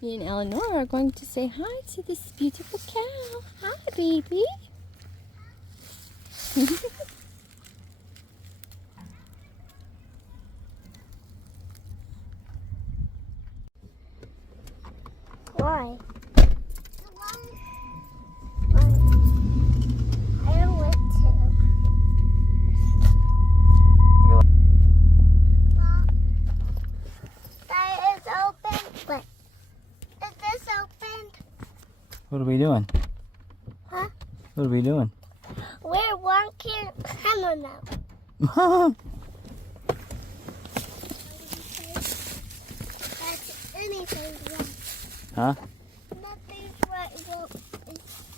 Me and Eleanor are going to say hi to this beautiful cow. Hi, baby. Why? I don't want to. That is open. What? Is this open? What are we doing? Huh? What are we doing? We're walking. I don't know. That's anything wrong. Huh? Nothing's right won't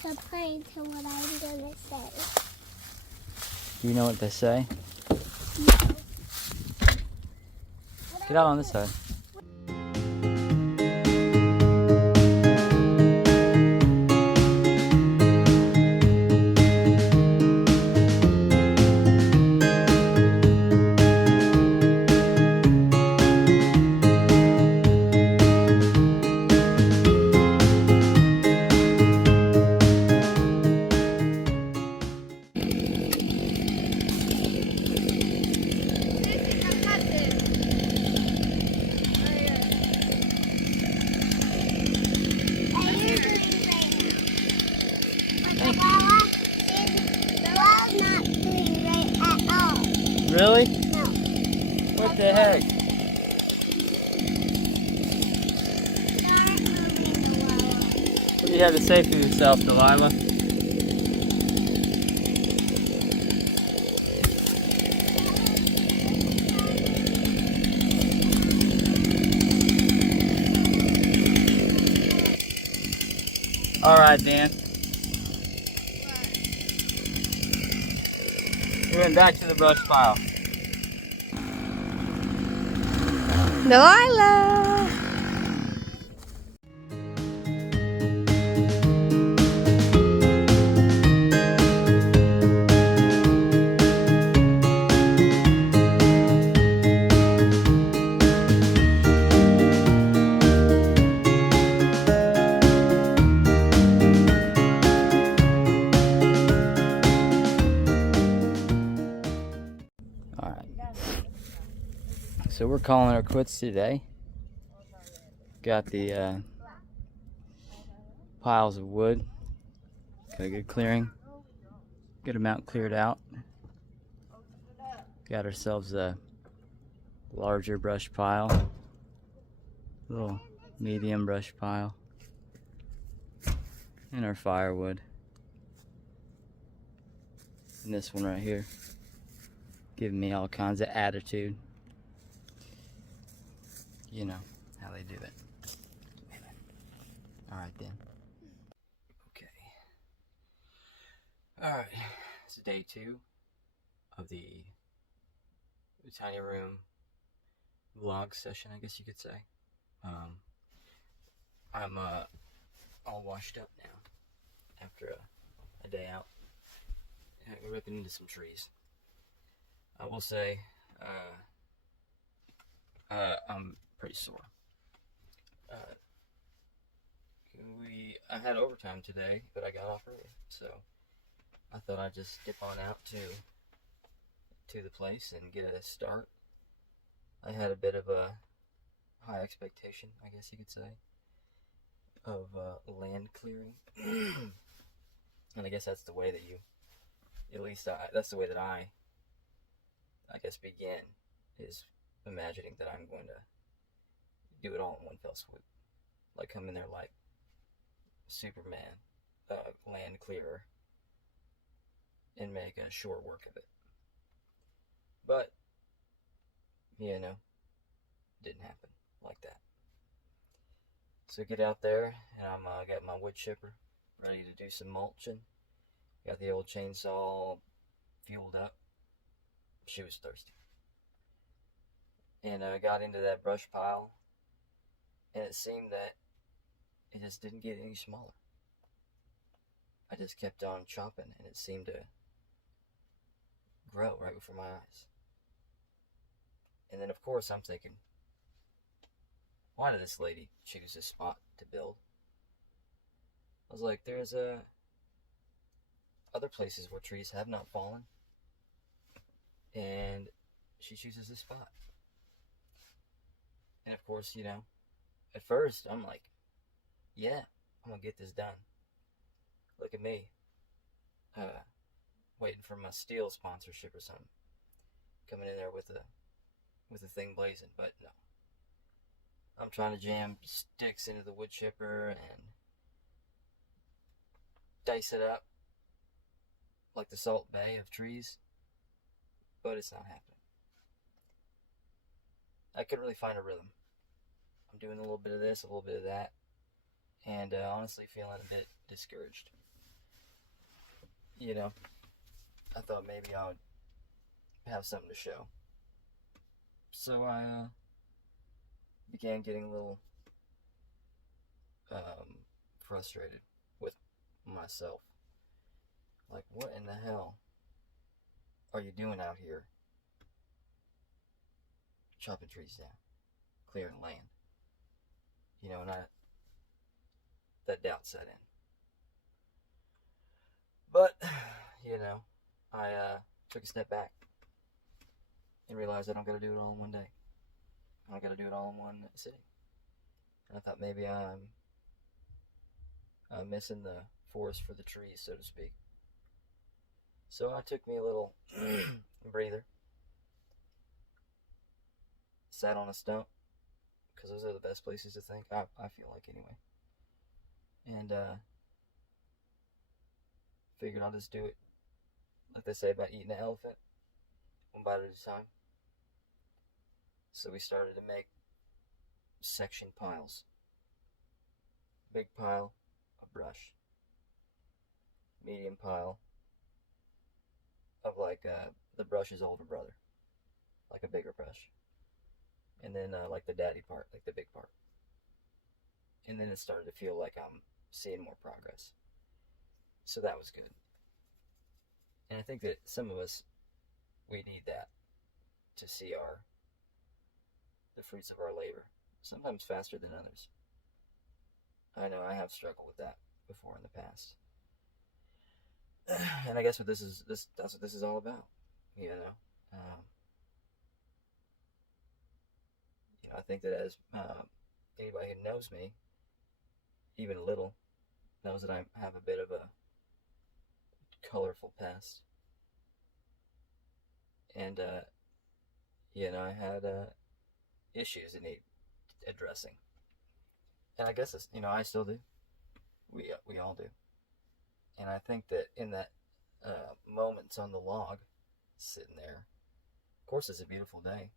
complain to what I'm gonna say. Do you know what they say? Get out on this side. Really? No. What the heck? What do you have to say for yourself, Delilah? All right, Dan. We're going back to the brush pile. Delilah. All right. So we're calling her quits today. Got the piles of wood. Got a good clearing. Good amount cleared out. Got ourselves a larger brush pile. Little medium brush pile. And our firewood. And this one right here. Giving me all kinds of attitude. You know how they do it. Alright then. Okay. Alright. It's day 2 of the tiny room vlog session, I guess you could say. I'm all washed up now after a day out. We're ripping into some trees. I will say, I'm pretty sore. I had overtime today, but I got off early, so I thought I'd just dip on out to the place and get a start. I had a bit of a high expectation, I guess you could say, of land clearing, and I guess that's the way that you, at least that's the way that I guess begin, is imagining that I'm going to do it all in one fell swoop, like come in there like Superman, land clearer, and make a short work of it. But you know, didn't happen like that. So get out there, and I'm got my wood chipper ready to do some mulching. Got the old chainsaw fueled up. She was thirsty, and I got into that brush pile, and it seemed that it just didn't get any smaller. I just kept on chopping, and it seemed to grow right before my eyes. And then, of course, I'm thinking, why did this lady choose this spot to build? I was like, there's other places where trees have not fallen, and she chooses this spot. And of course, at first I'm like, yeah, I'm gonna get this done. Look at me, waiting for my steel sponsorship or something, coming in there with a thing blazing. But no, I'm trying to jam sticks into the wood chipper and dice it up like the Salt Bay of trees, but it's not happening. I couldn't really find a rhythm. I'm doing a little bit of this, a little bit of that, and honestly feeling a bit discouraged. I thought maybe I would have something to show. So I began getting a little frustrated with myself. Like, what in the hell are you doing out here? Chopping trees down, clearing land. And that doubt set in. But, I took a step back and realized I don't gotta do it all in one day. I don't gotta do it all in one sitting. And I thought maybe I'm missing the forest for the trees, so to speak. So I took me a little breather, sat on a stump, because those are the best places to think, I feel like anyway. And figured I'll just do it, like they say about eating an elephant, one bite at a time. So we started to make section piles. Big pile of brush. Medium pile of the brush's older brother, like a bigger brush. And then like the daddy part, like the big part. And then it started to feel like I'm seeing more progress. So that was good. And I think that some of us, we need that to see the fruits of our labor, sometimes faster than others. I know I have struggled with that before in the past. And I guess that's what this is all about, I think that as anybody who knows me, even a little, knows that I have a bit of a colorful past. And, I had issues that need addressing. And I guess I still do. We all do. And I think that in that moments on the log, sitting there, of course it's a beautiful day.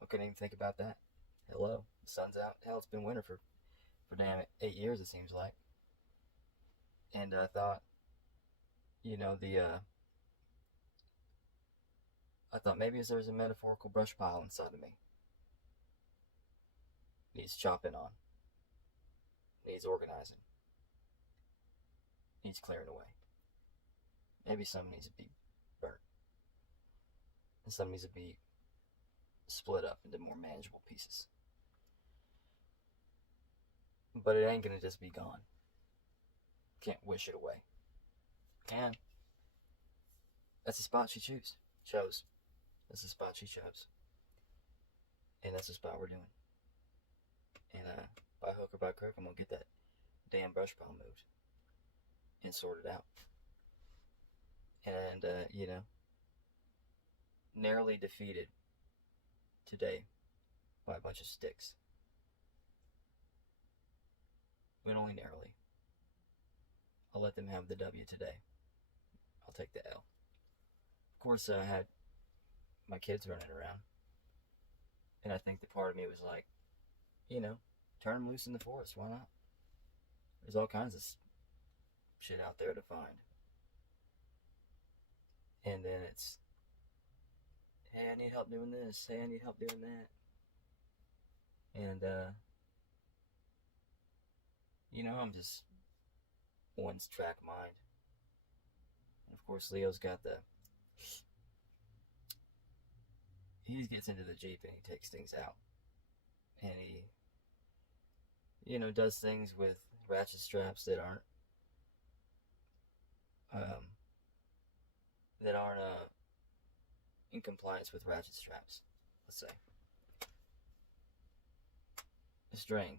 I couldn't even think about that. Hello, the sun's out. Hell, it's been winter for damn 8 years, it seems like. And I thought, I thought maybe there's a metaphorical brush pile inside of me. Needs chopping on. Needs organizing. Needs clearing away. Maybe some needs to be burnt. And some needs to be split up into more manageable pieces. But it ain't gonna just be gone. Can't wish it away. And that's the spot she chose. That's the spot she chose. And that's the spot we're doing. And by hook or by crook, I'm gonna get that damn brush pile moved and sorted out. And narrowly defeated today by a bunch of sticks. But only narrowly. I'll let them have the W today. I'll take the L. Of course, I had my kids running around. And I think the part of me was like, turn them loose in the forest. Why not? There's all kinds of shit out there to find. And then it's, hey, I need help doing this. Hey, I need help doing that. And, I'm just one's track mind. And of course, Leo's got he gets into the Jeep and he takes things out. and he, does things with ratchet straps that aren't um, in compliance with ratchet straps. Let's say the string.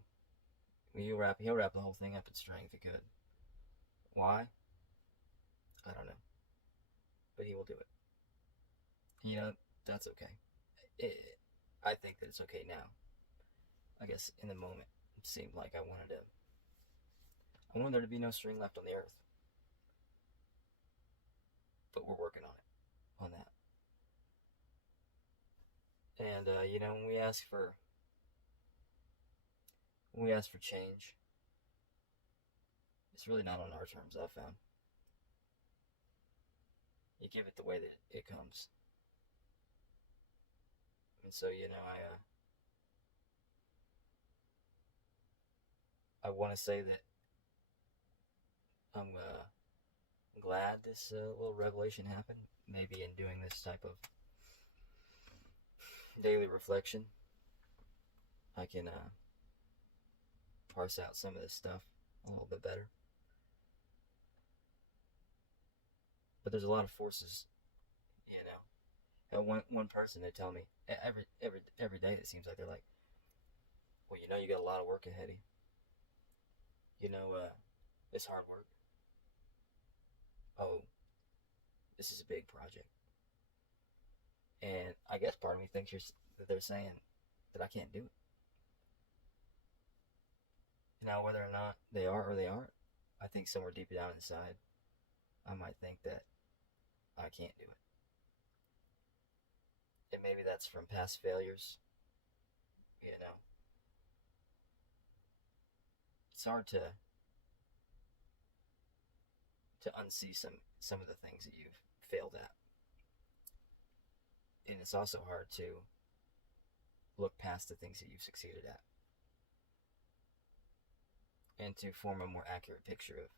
He'll wrap the whole thing up in string if he could. Why? I don't know, but he will do it. That's okay. I think that it's okay now. I guess in the moment, it seemed like I wanted there to be no string left on the earth. But we're working on that. And when we ask for change, it's really not on our terms, I've found. You give it the way that it comes. And so, I want to say that I'm glad this little revelation happened. Maybe in doing this type of daily reflection, I can parse out some of this stuff a little bit better. But there's a lot of forces, And one person, they tell me every day, it seems like they're like, well, you got a lot of work ahead of you. It's hard work. Oh, this is a big project. And I guess part of me thinks that they're saying that I can't do it. Now, whether or not they are or they aren't, I think somewhere deep down inside, I might think that I can't do it. And maybe that's from past failures. It's hard to unsee some of the things that you've failed at. And it's also hard to look past the things that you've succeeded at. And to form a more accurate picture of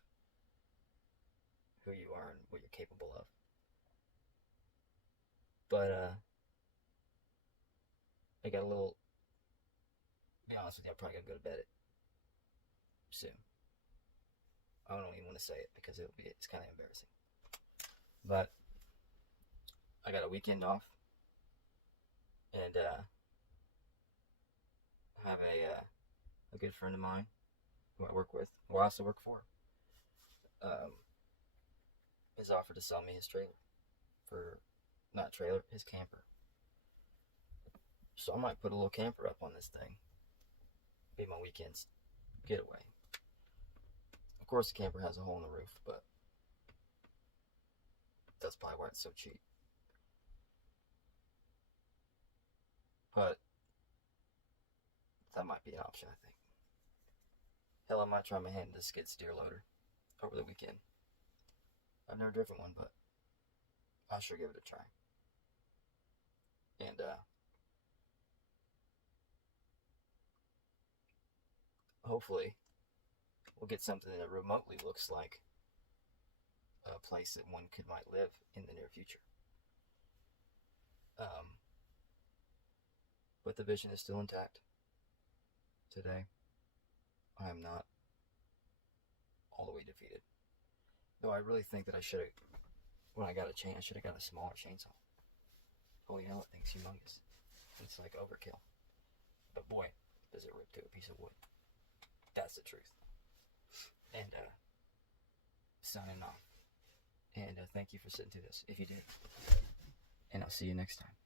who you are and what you're capable of. But I got a little, to be honest with you, I'm probably going to go to bed soon. I don't even want to say it because it's kind of embarrassing. But I got a weekend off, and I have a good friend of mine who I work with, who I also work for, has offered to sell me his trailer his camper. So I might put a little camper up on this thing. Be my weekend's getaway. Of course, the camper has a hole in the roof, but that's probably why it's so cheap. But that might be an option, I think. Hell, I might try my hand at a skid steer loader over the weekend. I've never driven one, but I'll sure give it a try. And hopefully we'll get something that remotely looks like a place that one might live in the near future. But the vision is still intact. Today, I am not all the way defeated. Though I really think that I should have, when I got a chain, I should have got a smaller chainsaw. Holy hell, that thing's humongous. It's like overkill. But boy, does it rip to a piece of wood. That's the truth. And signing off. And thank you for sitting through this, if you did. And I'll see you next time.